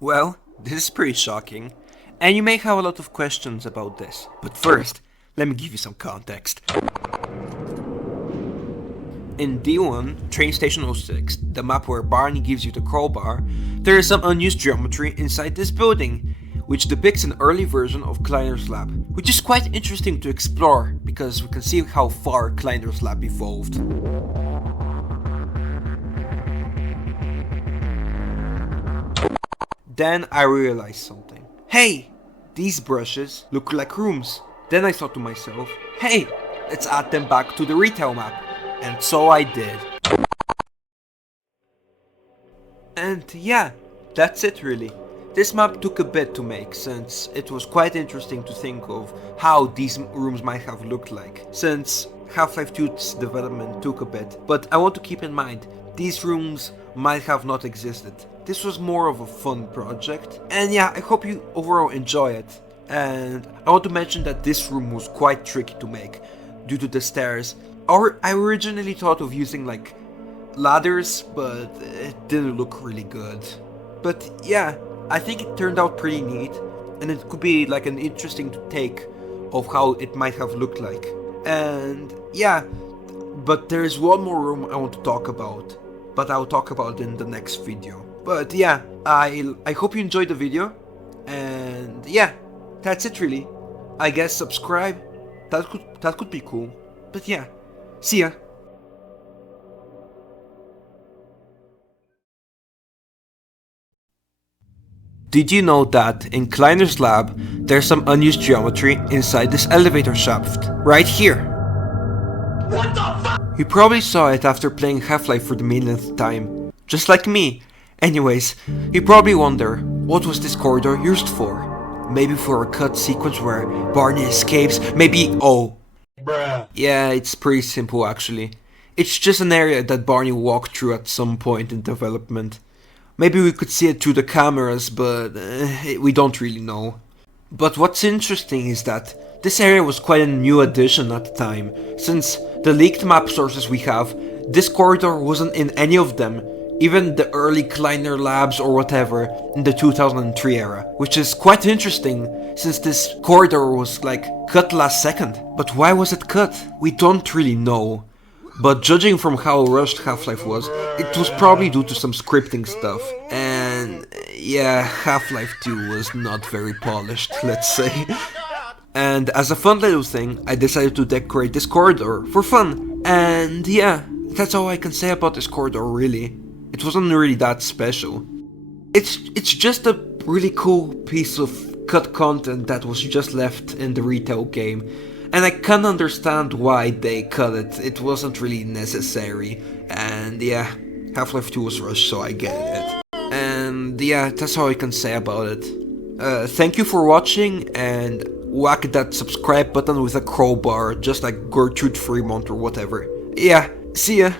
Well, this is pretty shocking, and you may have a lot of questions about this. But first, let me give you some context. In D1, Train Station 06, the map where Barney gives you the crowbar, there is some unused geometry inside this building, which depicts an early version of Kleiner's Lab, which is quite interesting to explore, because we can see how far Kleiner's Lab evolved. Then I realized something. Hey! These brushes look like rooms. Then I thought to myself, hey! Let's add them back to the retail map. And so I did. And yeah, that's it really. This map took a bit to make, since it was quite interesting to think of how these rooms might have looked like, since Half-Life 2's development took a bit. But I want to keep in mind, these rooms might have not existed. This was more of a fun project, and yeah, I hope you overall enjoy it. And I want to mention that this room was quite tricky to make, due to the stairs. I originally thought of using like ladders, but it didn't look really good. But yeah, I think it turned out pretty neat, and it could be like an interesting take of how it might have looked like. And yeah, but there is one more room I want to talk about, but I'll talk about it in the next video. But yeah, I hope you enjoyed the video, and yeah, that's it really. I guess subscribe, that could be cool. But yeah, see ya. Did you know that in Kleiner's lab, there's some unused geometry inside this elevator shaft, right here? What the fuck? You probably saw it after playing Half-Life for the millionth time, just like me. Anyways, you probably wonder, what was this corridor used for? Maybe for a cut sequence where Barney escapes, maybe— oh. Bruh. Yeah, it's pretty simple actually. It's just an area that Barney walked through at some point in development. Maybe we could see it through the cameras, but we don't really know. But what's interesting is that this area was quite a new addition at the time, since the leaked map sources we have, this corridor wasn't in any of them, even the early Kleiner labs or whatever in the 2003 era, which is quite interesting since this corridor was like cut last second. But why was it cut? We don't really know. But judging from how rushed Half-Life was, it was probably due to some scripting stuff. And yeah, Half-Life 2 was not very polished, let's say. And as a fun little thing, I decided to decorate this corridor for fun. And yeah, that's all I can say about this corridor really. It wasn't really that special. It's just a really cool piece of cut content that was just left in the retail game. And I can understand why they cut it. It wasn't really necessary. And yeah, Half-Life 2 was rushed, so I get it. And yeah, that's all I can say about it. Thank you for watching, and whack that subscribe button with a crowbar, just like Gertrude Fremont or whatever. Yeah, see ya!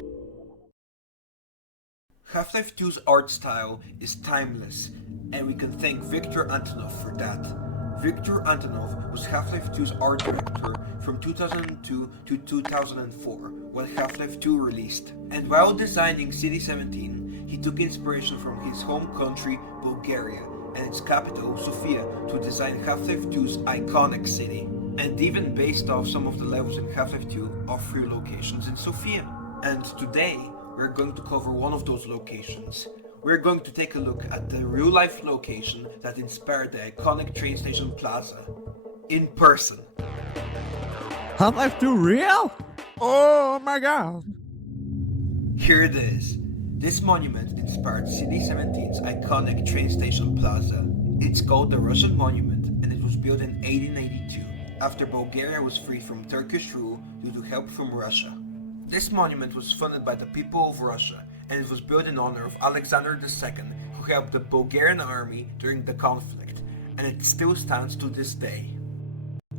Half-Life 2's art style is timeless, and we can thank Viktor Antonov for that. Viktor Antonov was Half-Life 2's art director from 2002 to 2004, when Half-Life 2 released. And while designing City 17, he took inspiration from his home country, Bulgaria, and its capital, Sofia, to design Half-Life 2's iconic city. And even based off some of the levels in Half-Life 2 are free locations in Sofia. And today, we're going to cover one of those locations. We're going to take a look at the real-life location that inspired the iconic train station plaza. In person. Half-Life 2 real? Oh my god. Here it is. This monument inspired City 17's iconic train station plaza. It's called the Russian Monument, and it was built in 1882, after Bulgaria was freed from Turkish rule due to help from Russia. This monument was funded by the people of Russia, and it was built in honor of Alexander II, who helped the Bulgarian army during the conflict, and it still stands to this day.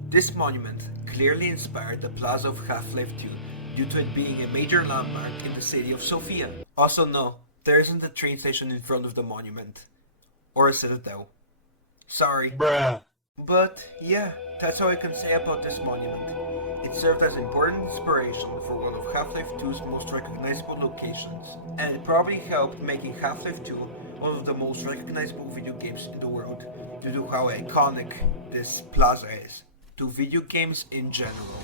This monument clearly inspired the plaza of Half-Life 2, due to it being a major landmark in the city of Sofia. Also no, there isn't a train station in front of the monument. Or a citadel. Sorry. Bruh. But yeah, that's all I can say about this monument. It served as important inspiration for one of Half-Life 2's most recognizable locations, and it probably helped making Half-Life 2 one of the most recognizable video games in the world due to how iconic this plaza is to video games in general.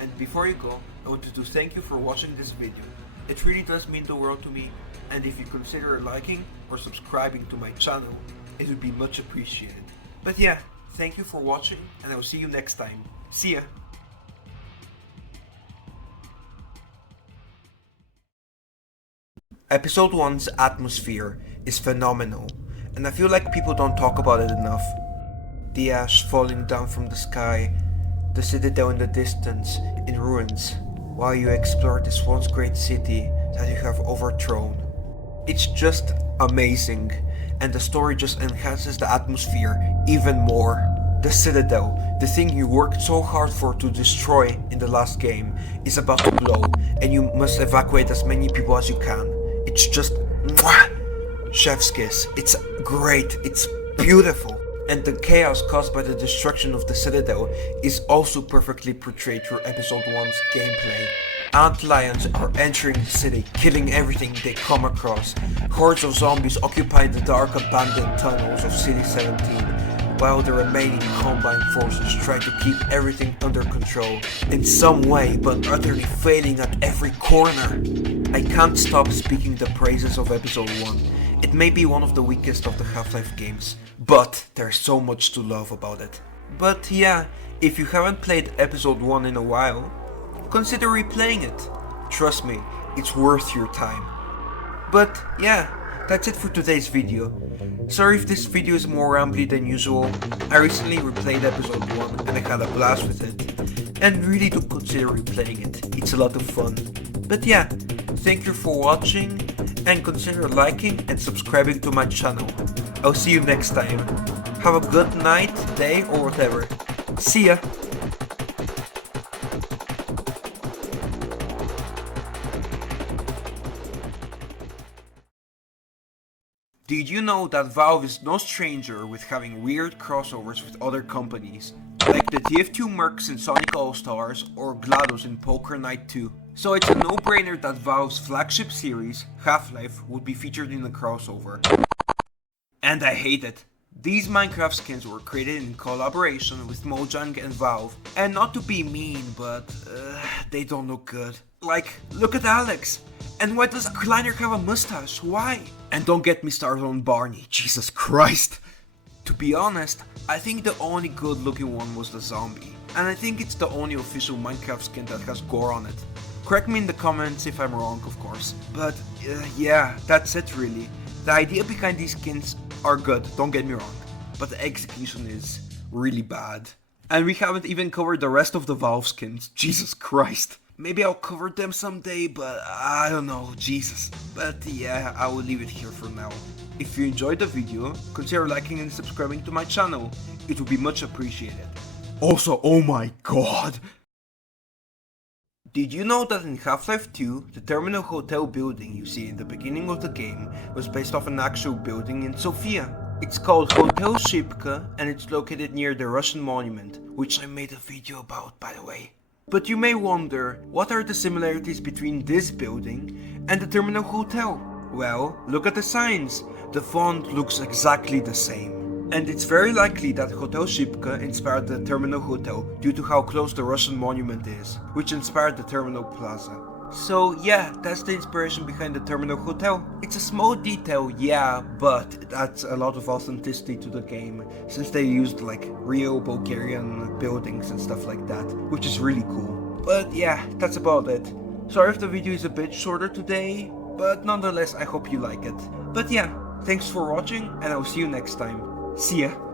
And before you go, I wanted to thank you for watching this video. It really does mean the world to me, and if you consider liking or subscribing to my channel, it would be much appreciated. But yeah, thank you for watching, and I will see you next time. See ya! Episode 1's atmosphere is phenomenal, and I feel like people don't talk about it enough. The ash falling down from the sky, the citadel in the distance, in ruins, while you explore this once great city that you have overthrown. It's just amazing, and the story just enhances the atmosphere even more. The citadel, the thing you worked so hard for to destroy in the last game, is about to blow, and you must evacuate as many people as you can. It's just mwah, chef's kiss. It's great, it's beautiful. And the chaos caused by the destruction of the citadel is also perfectly portrayed through episode 1's gameplay. Ant lions are entering the city, killing everything they come across. Hordes of zombies occupy the dark abandoned tunnels of City 17, while the remaining Combine forces try to keep everything under control, in some way, but utterly failing at every corner. I can't stop speaking the praises of episode 1. It may be one of the weakest of the Half-Life games, but there's so much to love about it. But yeah, if you haven't played episode 1 in a while, consider replaying it. Trust me, it's worth your time. But yeah, that's it for today's video. Sorry if this video is more rambly than usual. I recently replayed episode 1 and I had a blast with it. And really do consider replaying it, it's a lot of fun. But yeah, thank you for watching and consider liking and subscribing to my channel. I'll see you next time. Have a good night, day or whatever. See ya! Did you know that Valve is no stranger with having weird crossovers with other companies, like the TF2 Mercs in Sonic All-Stars or GLaDOS in Poker Night 2? So it's a no-brainer that Valve's flagship series, Half-Life, would be featured in the crossover. And I hate it. These Minecraft skins were created in collaboration with Mojang and Valve, and not to be mean, but they don't look good. Like, look at Alex! And why does Kleiner have a mustache? Why? And don't get me started on Barney, Jesus Christ! To be honest, I think the only good looking one was the zombie, and I think it's the only official Minecraft skin that has gore on it. Correct me in the comments if I'm wrong, of course, but yeah, that's it really. The idea behind these skins are good, don't get me wrong, but the execution is really bad. And we haven't even covered the rest of the Valve skins, Jesus Christ. Maybe I'll cover them someday, but I don't know, Jesus. But yeah, I will leave it here for now. If you enjoyed the video, consider liking and subscribing to my channel, it would be much appreciated. Also, oh my god! Did you know that in Half-Life 2, the Terminal Hotel building you see in the beginning of the game was based off an actual building in Sofia? It's called Hotel Shipka and it's located near the Russian monument, which I made a video about, by the way. But you may wonder, what are the similarities between this building and the Terminal Hotel? Well, look at the signs. The font looks exactly the same. And it's very likely that Hotel Shipka inspired the Terminal Hotel due to how close the Russian monument is, which inspired the Terminal Plaza. So yeah, that's the inspiration behind the Terminal Hotel. It's a small detail, yeah, but it adds a lot of authenticity to the game, since they used like real Bulgarian buildings and stuff like that, which is really cool. But yeah, that's about it. Sorry if the video is a bit shorter today, but nonetheless I hope you like it. But yeah, thanks for watching and I'll see you next time. See ya!